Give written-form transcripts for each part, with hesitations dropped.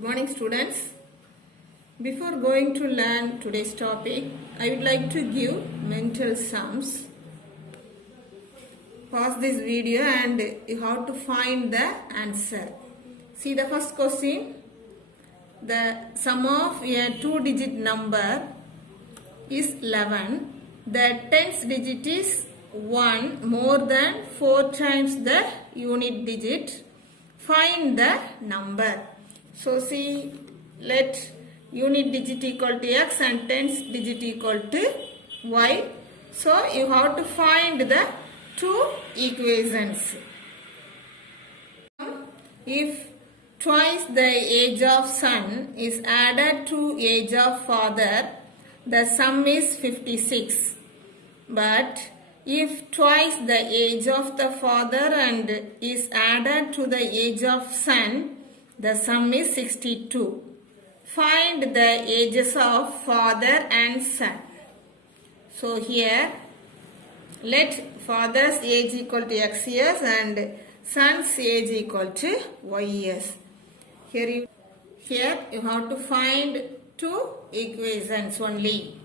Good morning, students. Before going to learn today's topic, I would like to give mental sums. Pause this video and you have to find the answer. See the first question. The sum of a two-digit number is 11. The tens digit is 1 more than 4 times the unit digit. Find the number. So see, let unit digit equal to x and tens digit equal to y. So you have to find the two equations. If twice the age of son is added to age of father, the sum is 56. But if twice the age of the father and is added to the age of son, the sum is 62. Find the ages of father and son. So here, let father's age equal to x years and son's age equal to y years. Here you have to find two equations only.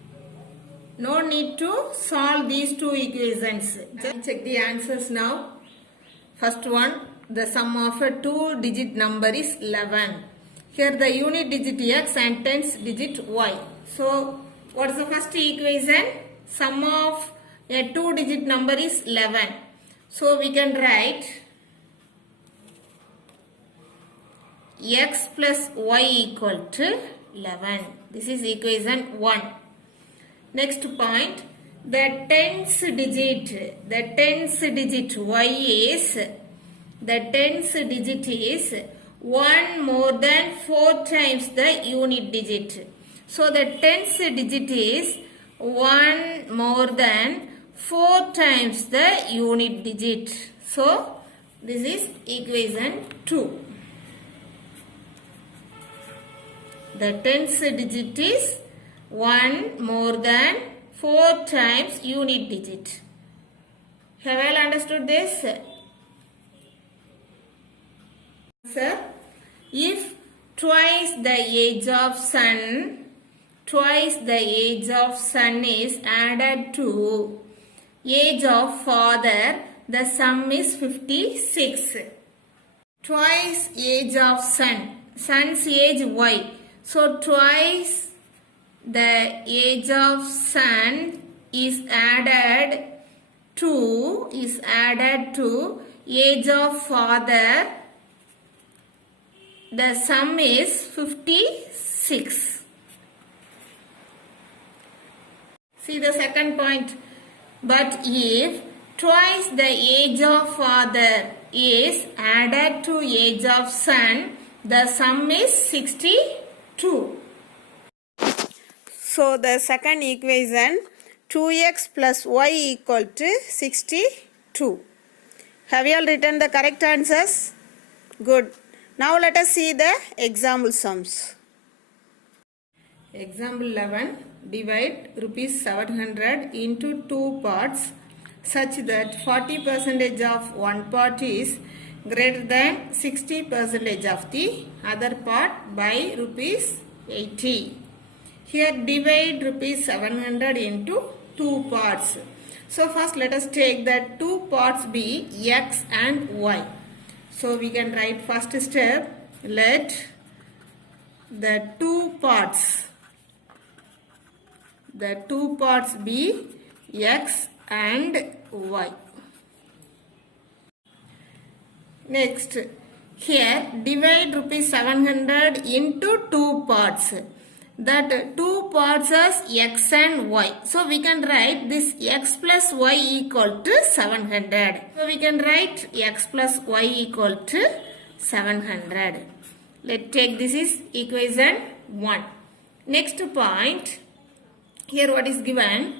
No need to solve these two equations. Just check the answers now. First one, the sum of a two-digit number is 11. Here the unit digit x and tens digit y. So what is the first equation? Sum of a two-digit number is 11. So we can write x plus y equal to 11. This is equation 1. Next point, the tens digit y is, the tens digit is 1 more than 4 times the unit digit. So the tens digit is 1 more than 4 times the unit digit. So this is equation 2. The tens digit is 1 more than 4 times unit digit. Have you all understood this? Sir, if twice the age of son is added to age of father, the sum is 56. Twice age of son, son's age y. So twice the age of son is added to age of father. The sum is 56. See the second point. But if twice the age of father is added to age of son, the sum is 62. So the second equation, 2x plus y equal to 62. Have you all written the correct answers? Good. Now let us see the example sums. Example 11. Divide rupees 700 into two parts such that 40% of one part is greater than 60% of the other part by rupees 80. Here divide rupees 700 into two parts. So first let us take that two parts be x and y. So we can write first step, let the two parts be x and y. Next, here divide rupees 700 into two parts. That two parts as x and y. So we can write this x plus y equal to 700. So we can write x plus y equal to 700. Let's take this is equation 1. Next point, here what is given?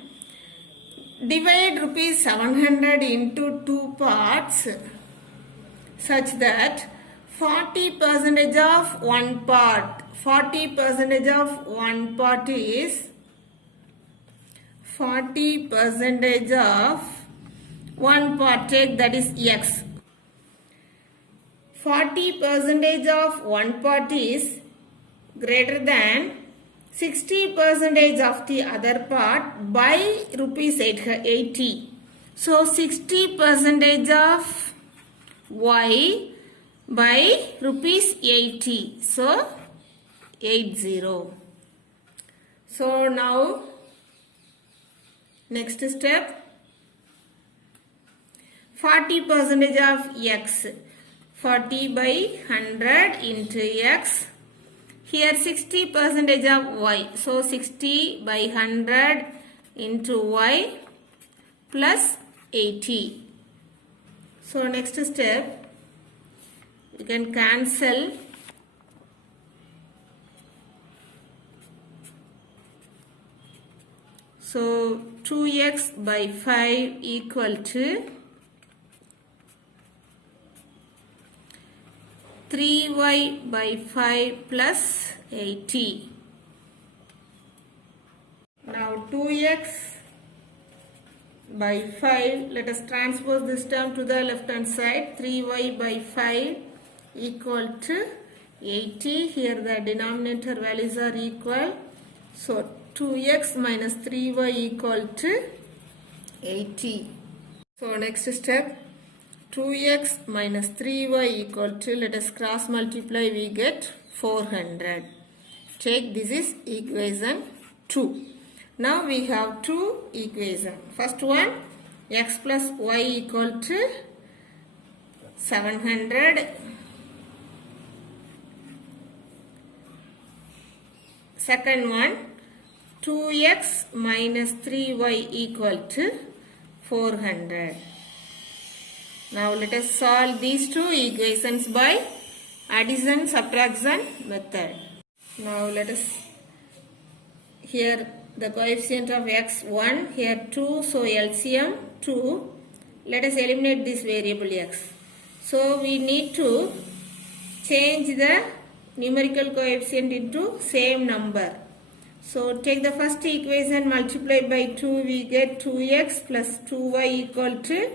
Divide rupees 700 into two parts such that 40% of one part. 40% of one part is 40% of one part, take that is x. 40% of one part is greater than 60% of the other part by rupees 80. So 60% of y by rupees 80. So 80. So now next step, 40% of x, 40 by 100 into x. Here 60% of y, so 60 by 100 into y plus 80. So next step, you can cancel. So 2x by 5 equal to 3y by 5 plus 80. Now 2x by 5, let us transpose this term to the left hand side. 3y by 5 equal to 80. Here the denominator values are equal. So 2x minus 3y equal to 80. So next step, 2x minus 3y equal to, let us cross multiply, we get 400. Take this is equation 2. Now we have two equations. First one, x plus y equal to 700. Second one, 2x minus 3y equal to 400. Now let us solve these two equations by addition subtraction method. Now let us, here the coefficient of x 1, here 2, so LCM 2. Let us eliminate this variable x. So we need to change the numerical coefficient into same number. So take the first equation, multiply by 2, we get 2x plus 2y equal to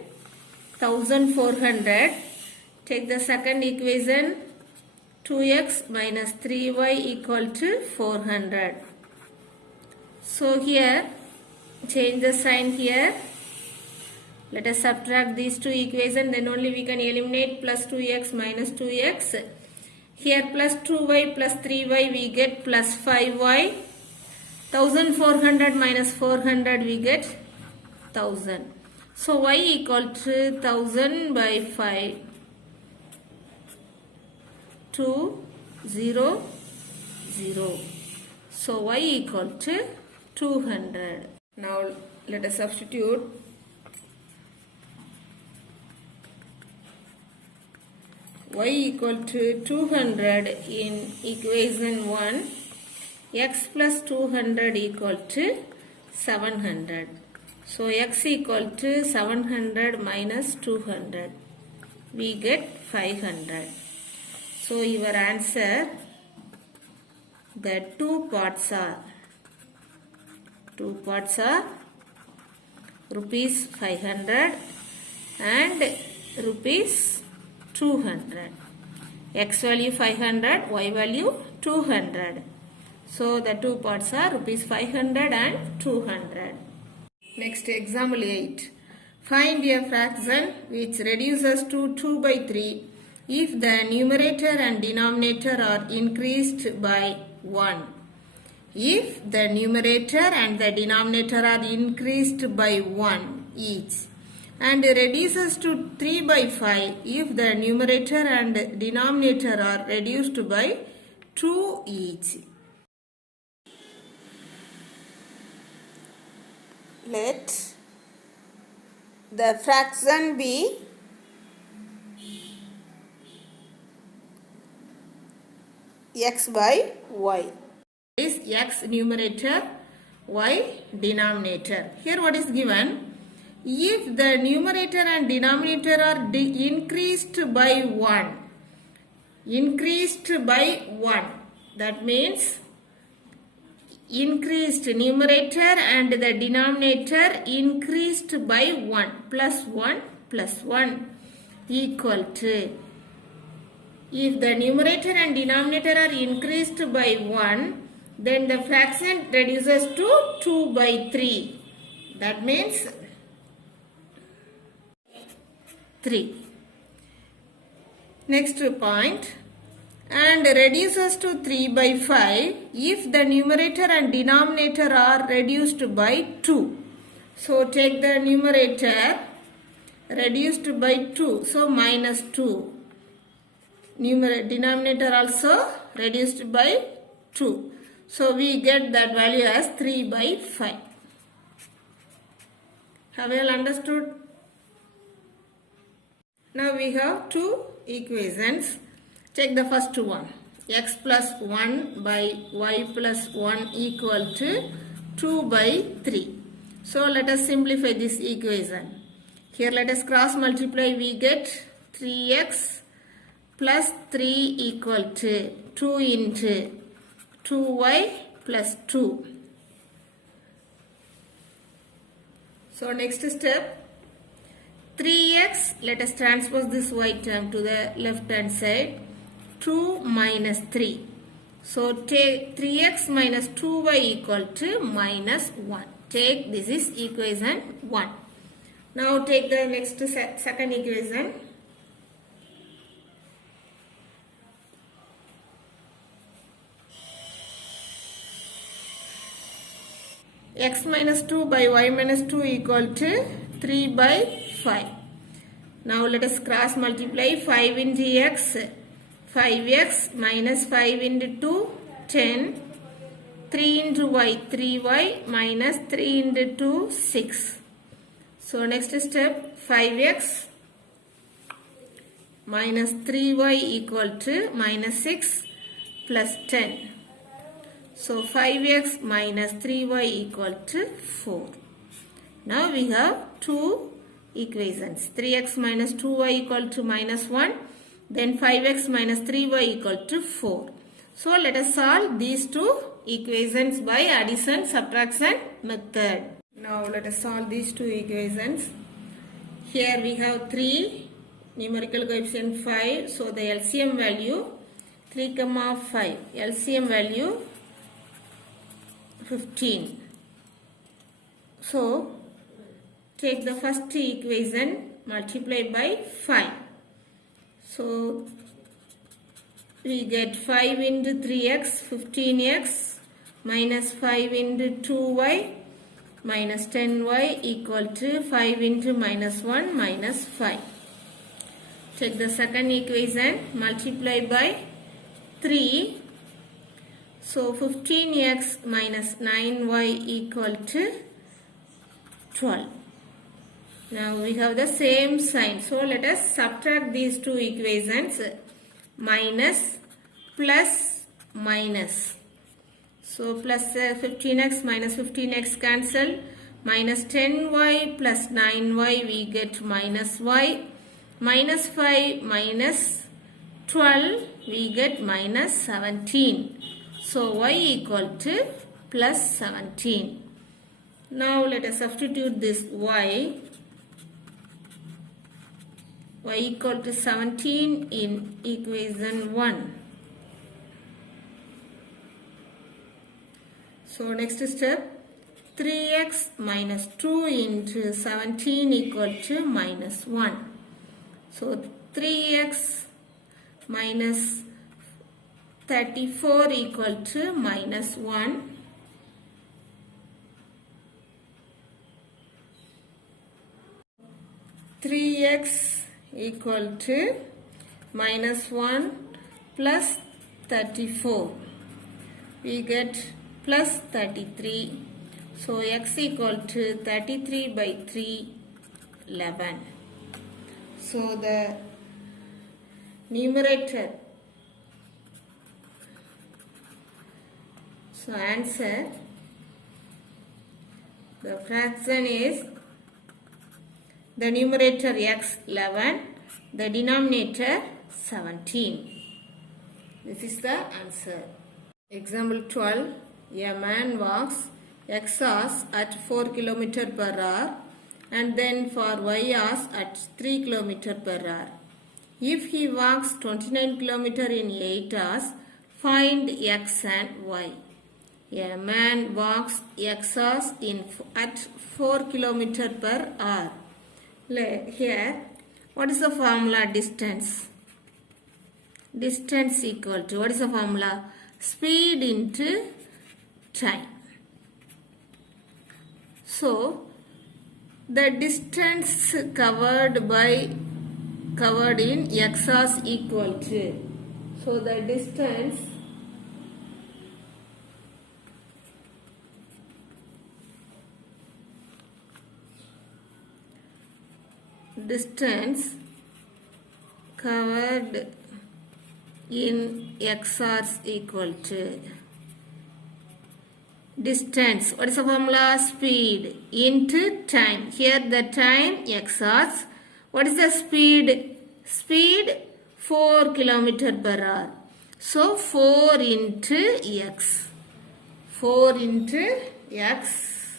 1400. Take the second equation, 2x minus 3y equal to 400. So here, change the sign here. Let us subtract these two equations, then only we can eliminate plus 2x minus 2x. Here plus 2y plus 3y we get plus 5y. 1400 minus 400 we get 1000. So y equal to 1000 by 5. 2, 0, 0. So y equal to 200. Now let us substitute. Y equal to 200 in equation 1. X plus 200 equal to 700. So x equal to 700 minus 200. We get 500. So your answer, the two parts are rupees 500 and rupees 200. X value 500, y value 200. So the two parts are rupees 500 and 200. Next, example 8. Find a fraction which reduces to 2 by 3 if the numerator and denominator are increased by 1. If the numerator and the denominator are increased by 1 each, and reduces to 3 by 5 if the numerator and denominator are reduced by 2 each. Let the fraction be x by y. Is x numerator, y denominator. Here what is given? If the numerator and denominator are increased by 1. Increased by 1. That means increased numerator and the denominator increased by 1 plus 1 plus 1 equal to If the numerator and denominator are increased by 1, then the fraction reduces to 2 by 3. That means 3. Next point, and reduces to 3 by 5 if the numerator and denominator are reduced by 2. So take the numerator reduced by 2, so minus 2. Denominator also reduced by 2. So we get that value as 3 by 5. Have you all understood? Now we have two equations. Check the first one. X plus 1 by y plus 1 equal to 2 by 3. So let us simplify this equation. Here let us cross multiply. We get 3x plus 3 equal to 2 into 2y plus 2. So next step, 3x, let us transpose this y term to the left hand side, 2 minus 3. So take 3x minus 2y equal to minus 1. Take, this is equation 1. Now take the next second equation. X minus 2 by y minus 2 equal to 3 by 5. Now let us cross multiply. 5 into x, 5x minus 5 into 2, 10. 3 into y, 3y minus 3 into 2, 6. So next step, 5x minus 3y equal to minus 6 plus 10. So 5x minus 3y equal to 4. Now we have two equations. 3x minus 2y equal to minus 1. Then 5x minus 3y equal to 4. So let us solve these two equations by addition subtraction method. Now let us solve these two equations. Here we have 3, numerical coefficient 5. So the LCM value 3, 5. LCM value 15. So take the first equation, multiply by 5. So we get 5 into 3x, 15x minus 5 into 2y minus 10y equal to 5 into minus 1 minus 5. Take the second equation, multiply by 3. So 15x minus 9y equal to 12. Now we have the same sign. So let us subtract these two equations. Minus plus minus. So plus 15x minus 15x cancel. Minus 10y plus 9y we get minus y. Minus 5 minus 12 we get minus 17. So y equal to plus 17. Now let us substitute this y. Y equal to 17 in equation 1. So next step, 3x minus 2 into 17 equal to minus 1. So 3x minus 34 equal to minus 1. Three x equal to minus 1 plus 34. We get plus 33. So x equal to 33 by 3, 11. So the numerator, so answer, the fraction is the numerator x 11, the denominator 17. This is the answer. Example 12. A man walks x hours at 4 km per hour and then for y hours at 3 km per hour. If he walks 29 km in 8 hours, find x and y. A man walks x hours at 4 km per hour. Here, what is the formula distance? Distance equal to, what is the formula? Speed into time. So, the distance covered in x hours equal to, so the distance covered in x hours equal to distance, what is the formula? Speed into time. Here the time x hours. What is the speed? Speed 4 km per hour. So 4 into x. 4 into x,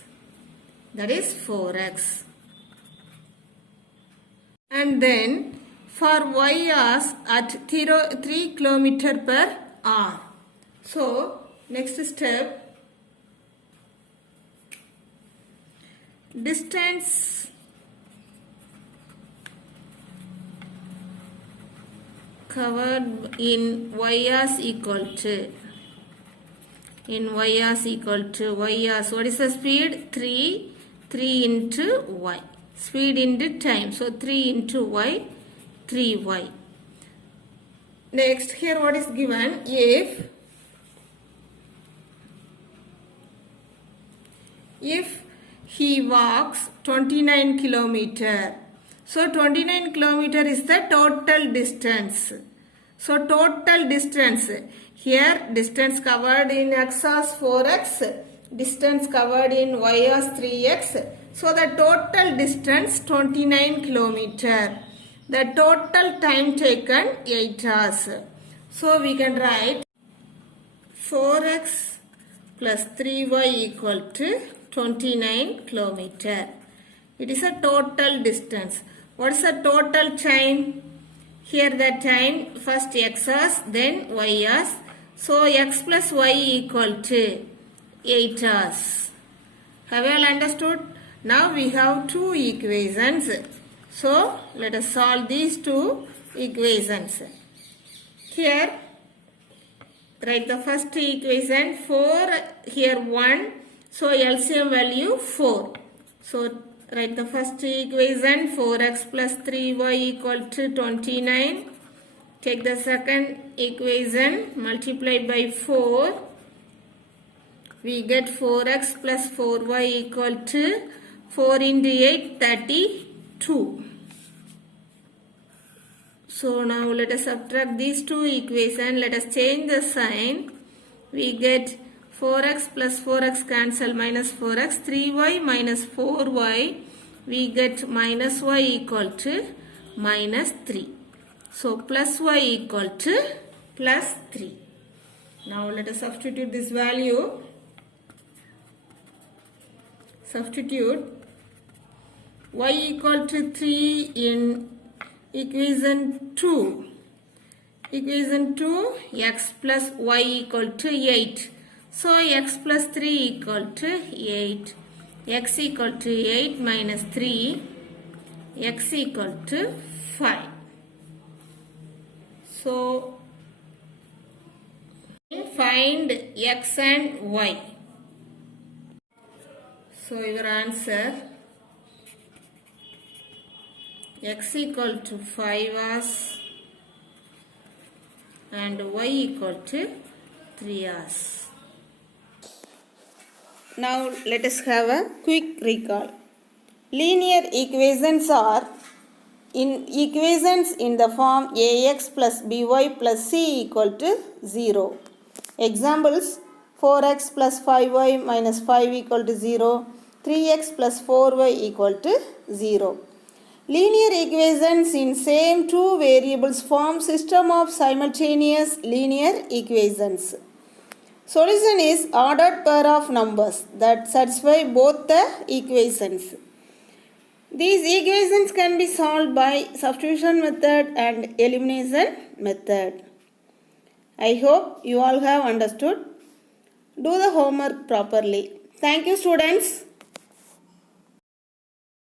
that is 4x. And then for y hours at 3 km per hour. So next step, distance covered in y hours equal to, y hours, what is the speed? 3 into y. Speed into time. So 3 into y, 3y. Next, here what is given? If he walks 29 km. So 29 km is the total distance. So total distance. Here distance covered in x hours 4x. Distance covered in y hours 3x. So the total distance 29 km. The total time taken 8 hours. So we can write 4x plus 3y equal to 29 km. It is a total distance. What is the total time? Here the time, first x hours, then y hours. So x plus y equal to 8 hours. Have you all understood? Now we have two equations. So let us solve these two equations. Here, write the first equation, 4, here 1. So LCM value 4. So write the first equation, 4x plus 3y equal to 29. Take the second equation, multiply by 4. We get 4x plus 4y equal to 4 into 8, 32. So now let us subtract these two equations. Let us change the sign. We get 4x plus 4x cancel, minus 4x, 3y minus 4y, we get minus y equal to minus 3. So plus y equal to plus 3. Now let us substitute this value. Substitute y equal to 3 in equation 2. Equation 2, x plus y equal to 8. So x plus 3 equal to 8. X equal to 8 minus 3. X equal to 5. So find x and y. So your answer, x equal to 5 hours and y equal to 3 hours. Now let us have a quick recall. Linear equations are equations in the form ax plus by plus c equal to 0. Examples: 4x plus 5y minus 5 equal to 0, 3x plus 4y equal to 0. Linear equations in same two variables form system of simultaneous linear equations. Solution is ordered pair of numbers that satisfy both the equations. These equations can be solved by substitution method and elimination method. I hope you all have understood. Do the homework properly. Thank you, students.